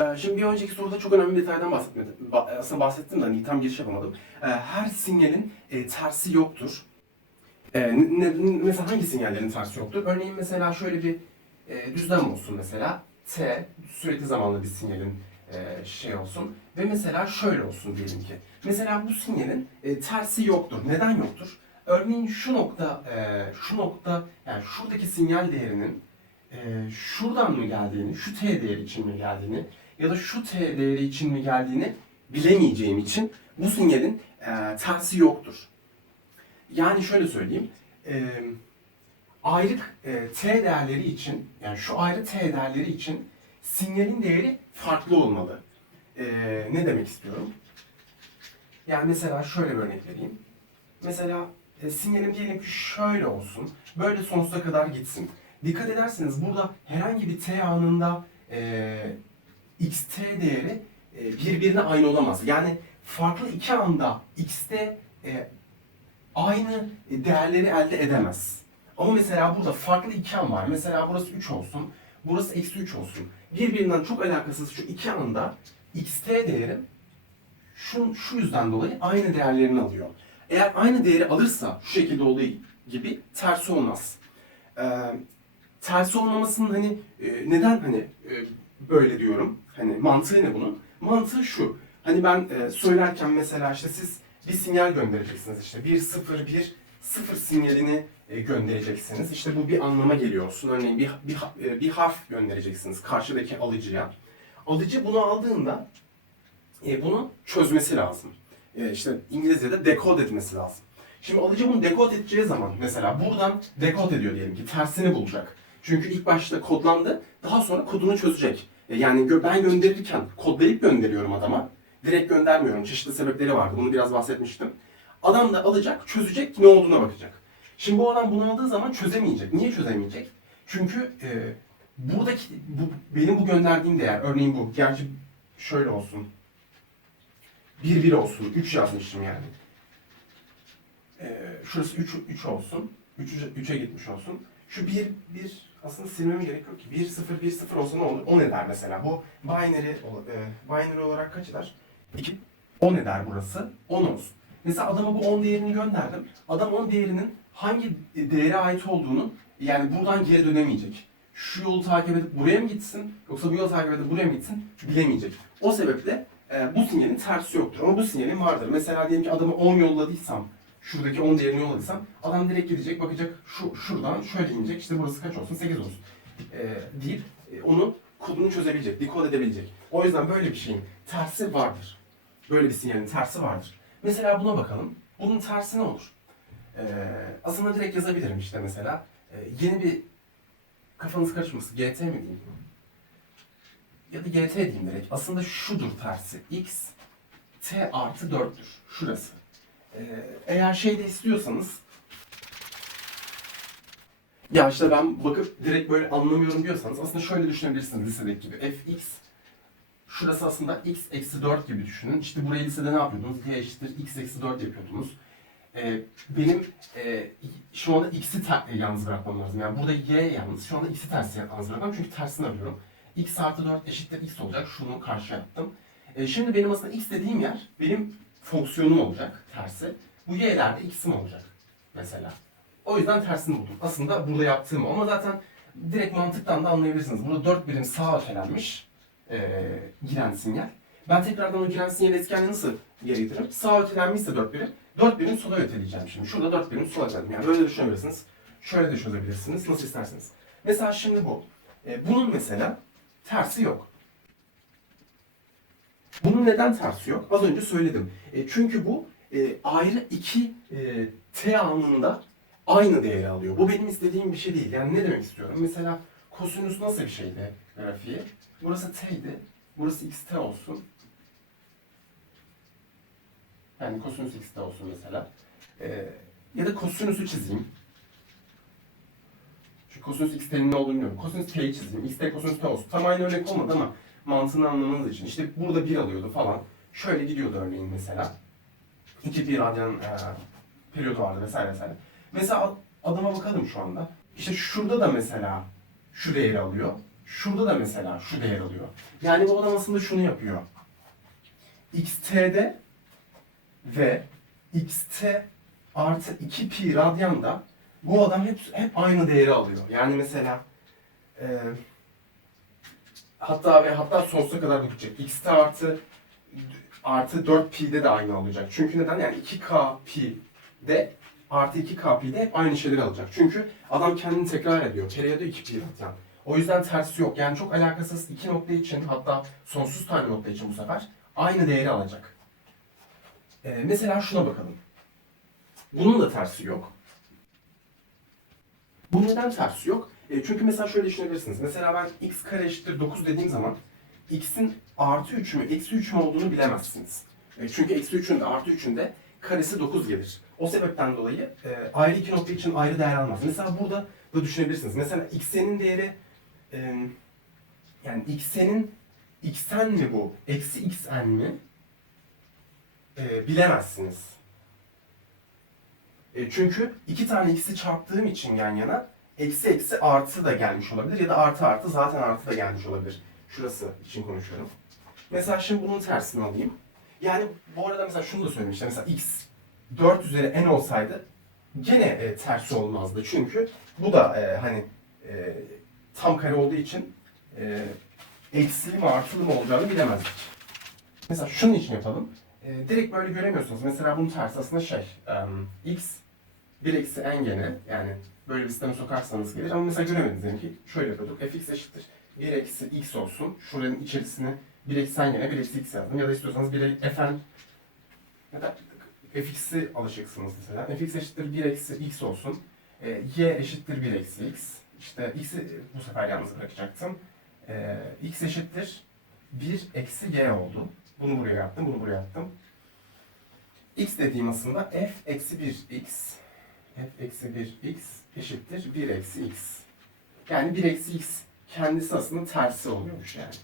Ee, Şimdi bir önceki soruda çok önemli bir detaydan bahsetmedim. Ba- aslında bahsettim de hani tam giriş yapamadım. Ee, Her sinyalin e, tersi yoktur. Ee, mesela hangi sinyallerin tersi yoktur? Örneğin mesela şöyle bir e, düzlem olsun mesela. T sürekli zamanlı bir sinyalin e, şey olsun. Ve mesela şöyle olsun diyelim ki. Mesela bu sinyalin tersi yoktur. Neden yoktur? Örneğin şu nokta, şu nokta, yani şuradaki sinyal değerinin şuradan mı geldiğini, şu t değeri için mi geldiğini ya da şu t değeri için mi geldiğini bilemeyeceğim için bu sinyalin e, tersi yoktur. Yani şöyle söyleyeyim, e, ayrık e, t değerleri için, yani şu ayrı t değerleri için sinyalin değeri farklı olmalı. E, ne demek istiyorum? Yani mesela şöyle bir örnek vereyim. Mesela e, sinyalim diyelim ki şöyle olsun, böyle sonsuza kadar gitsin. Dikkat ederseniz burada herhangi bir t anında e, xt değeri e, birbirine aynı olamaz. Yani farklı iki anda x'te e, aynı değerleri elde edemez. Ama mesela burada farklı iki an var. Mesela burası 3 olsun, burası eksi 3 olsun. Birbirinden çok alakasız şu iki anda xt değeri şu, şu yüzden dolayı aynı değerlerini alıyor. Eğer aynı değeri alırsa şu şekilde olduğu gibi tersi olmaz. Ee, tersi olmamasının hani e, neden hani e, böyle diyorum? Hani mantığı ne bunun? Mantığı şu. Hani ben e, söylerken mesela işte siz bir sinyal göndereceksiniz işte 1 0 1 0 sinyalini e, göndereceksiniz. İşte bu bir anlama geliyor olsun. Örneğin bir, bir, ha- e, bir harf göndereceksiniz karşıdaki alıcıya. Alıcı bunu aldığında e, bunu çözmesi lazım. E, işte İngilizce'de decode etmesi lazım. Şimdi alıcı bunu decode edeceği zaman mesela buradan decode ediyor diyelim ki tersini bulacak. Çünkü ilk başta kodlandı, daha sonra kodunu çözecek. E, yani ben gönderirken kodlayıp gönderiyorum adama. Direkt göndermiyorum. Çeşitli sebepleri vardı. Bunu biraz bahsetmiştim. Adam da alacak, çözecek, ne olduğuna bakacak. Şimdi bu adam bunu aldığı zaman çözemeyecek. Niye çözemeyecek? Çünkü e, buradaki bu, benim bu gönderdiğim değer, örneğin bu. Gerçi şöyle olsun. 1 1 olsun. 3 yazmıştım yani. Ee, şurası 3 3 olsun. 3 3'e gitmiş olsun. Şu 1 1 aslında silmeme gerek yok ki. 1 0 1 0 olsa ne olur? 10 eder mesela. Bu binary e, binary olarak kaç eder? 2 10 eder burası. 10 olsun. Mesela adama bu 10 değerini gönderdim. Adam 10 değerinin hangi değere ait olduğunu yani buradan geri dönemeyecek. Şu yolu takip edip buraya mı gitsin yoksa bu yolu takip edip buraya mı gitsin bilemeyecek. O sebeple e, bu sinyalin tersi yoktur ama bu sinyalin vardır. Mesela diyelim ki adamı 10 yolladıysam, şuradaki 10 değerini yolladıysam adam direkt gidecek bakacak şu şuradan şöyle inecek işte burası kaç olsun 8 olsun e, deyip e, onu kodunu çözebilecek, dekod edebilecek. O yüzden böyle bir şeyin tersi vardır. Böyle bir sinyalin tersi vardır. Mesela buna bakalım. Bunun tersi ne olur? E, aslında direkt yazabilirim işte mesela. E, yeni bir kafanız karışmasın. GT mi diyeyim? Ya da GT diyeyim direkt. Aslında şudur tersi. X T artı 4'tür. Şurası. Ee, eğer şeyde istiyorsanız ya işte ben bakıp direkt böyle anlamıyorum diyorsanız aslında şöyle düşünebilirsiniz lisedeki gibi. fx şurası aslında x eksi 4 gibi düşünün. İşte burayı lisede ne yapıyordunuz? y eşittir x eksi 4 yapıyordunuz. Ee, benim e, şu anda x'i ter- yalnız bırakmam lazım. Yani burada y yalnız. Şu anda x'i ters yalnız bırakmam çünkü tersini arıyorum. x artı 4 eşittir x olacak. Şunu karşıya attım. E, şimdi benim aslında x dediğim yer benim fonksiyonum olacak tersi. Bu y'lerde x'im olacak mesela. O yüzden tersini buldum. Aslında burada yaptığım ama zaten direkt mantıktan da anlayabilirsiniz. Burada 4 birim sağa ötelenmiş e, giren sinyal. Ben tekrardan o giren sinyal etkenliği nasıl geri getiririm? Sağa ötelenmişse 4 birim, 4 birim sola öteleyeceğim şimdi. Şurada 4 birim sola öteledim. Yani böyle düşünebilirsiniz. Şöyle de çözebilirsiniz. Nasıl isterseniz. Mesela şimdi bu. E, bunun mesela tersi yok. Bunun neden tersi yok? Az önce söyledim. E, çünkü bu e, ayrı iki e, t anında aynı değeri alıyor. Bu benim istediğim bir şey değil. Yani ne demek istiyorum? Mesela kosinüs nasıl bir şeydi grafiği? Burası t'ydi. Burası xt olsun. Yani kosinüs xt olsun mesela. E, ya da kosinüsü çizeyim. Şu kosinüs x'tenin ne olduğunu bilmiyorum. Kosinüs t'yi çizeyim. xt kosinüs t olsun. Tam aynı örnek olmadı ama mantığını anlamanız için. İşte burada 1 alıyordu falan. Şöyle gidiyordu örneğin mesela. 2 pi radyan e, periyodu vardı vesaire vesaire. Mesela ad- adama bakalım şu anda. İşte şurada da mesela şu değeri alıyor. şurada da mesela şu değer alıyor. Yani bu adam aslında şunu yapıyor. xt'de ve xt artı 2 pi radyanda bu adam hep hep aynı değeri alıyor. Yani mesela e, hatta ve hatta sonsuza kadar gidecek. xt artı artı 4 pi'de de aynı olacak. Çünkü neden? Yani 2k pi'de artı 2k pi'de hep aynı şeyleri alacak. Çünkü adam kendini tekrar ediyor. Periyodu 2 pi radyan. O yüzden tersi yok. Yani çok alakasız iki nokta için hatta sonsuz tane nokta için bu sefer aynı değeri alacak. Ee, mesela şuna bakalım. Bunun da tersi yok. Bu neden tersi yok? E, çünkü mesela şöyle düşünebilirsiniz. Mesela ben x kare eşittir 9 dediğim zaman x'in artı 3 mü eksi 3 mü olduğunu bilemezsiniz. E, çünkü eksi 3'ün de artı 3'ün de karesi 9 gelir. O sebepten dolayı e, ayrı iki nokta için ayrı değer almaz. Mesela burada da düşünebilirsiniz. Mesela x'nin değeri e, yani x'nin x'en mi bu? Eksi x'n mi? E, bilemezsiniz. E, çünkü iki tane x'i çarptığım için yan yana eksi eksi artı da gelmiş olabilir ya da artı artı zaten artı da gelmiş olabilir. Şurası için konuşuyorum. Mesela şimdi bunun tersini alayım. Yani bu arada mesela şunu da söylemiştim. Mesela x 4 üzeri n olsaydı gene e, tersi olmazdı. Çünkü bu da e, hani e, tam kare olduğu için e, eksili mi artılı mı olacağını bilemezdik. Mesela şunun için yapalım. E, direkt böyle göremiyorsunuz. Mesela bunun tersi aslında şey, em, x 1 eksi n gene yani böyle bir sisteme sokarsanız gelir ama mesela göremediniz diyelim ki şöyle yapıyorduk. fx eşittir 1 eksi x olsun. Şuranın içerisine 1 eksi n gene 1 eksi x yazdım. Ya da istiyorsanız 1 fn ya da fx'i alışıksınız mesela. fx eşittir 1 eksi x olsun. E, y eşittir 1 eksi x. İşte x'i bu sefer yalnız bırakacaktım. E, x eşittir 1 eksi y oldu. Bunu buraya yaptım, bunu buraya yaptım. x dediğim aslında f eksi 1 x f eksi 1 x eşittir 1 eksi x. Yani 1 eksi x kendisi aslında tersi oluyormuş yani.